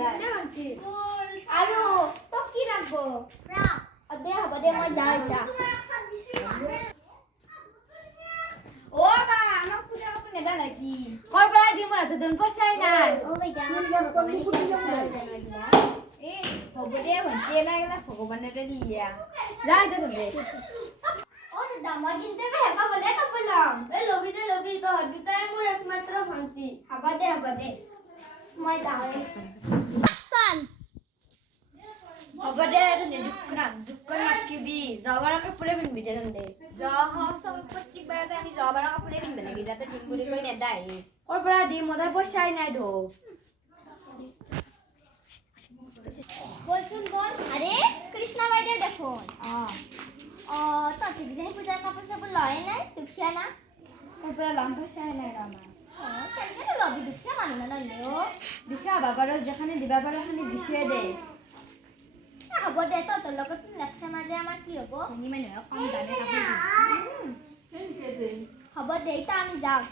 আৰু তোক কি লাগব দে হ'ব দে মই যাওঁ এতিয়া ও মা আমাক পূজা কাপোৰ নেদা নেকি কৰ পৰা দিম মোৰ হাতত পইচাই নাই এ হ'ব দে ভণ্টি এলা ভগৱানে দিয়া যা এতিয়া তহঁতে অ দাদা মই কিন্তু এবাৰ হেঁপাহ গ'লে কাপোৰ ল'ম এই লবি তহঁত দুটাই মোৰ একমাত্ৰ ভণ্টি হ'ব দে মই যাওঁ হ'ব দে দুখ নাকিবি যোৱাবাৰৰ কাপোৰে পিন্ধিবি দে তহঁতে প্ৰত্যেকবাৰতে আমি যোৱাবাৰৰ কাপোৰে পিন্ধিব লাগে যাতে দিম বুলি কৈ নেদাই ক'ৰ পৰা দিম মদাই পইচাই নাই ধো বলচোন বল আৰে কৃষ্ণা বাইদেউ দেখোন তহঁতি কিজানি পূজাৰ কাপোৰ চাপোৰ লয় নাই দুখীয়া না ক'ৰ পৰা ল'ম পইচাই নাই আমাৰ কেনেকৈ ল'বি দুখীয়া মানুহ নহ'লে দুখীয়া বাবাৰৰ যেখানে দিবা পাৰো খানি দিছে দে হ'ব দে তহঁতৰ লগত লেকচা মাজে আমাৰ কি হ'ব ধনী মানুহে কম দামে কাপোৰ হ'ব দে এতিয়া আমি যাওঁ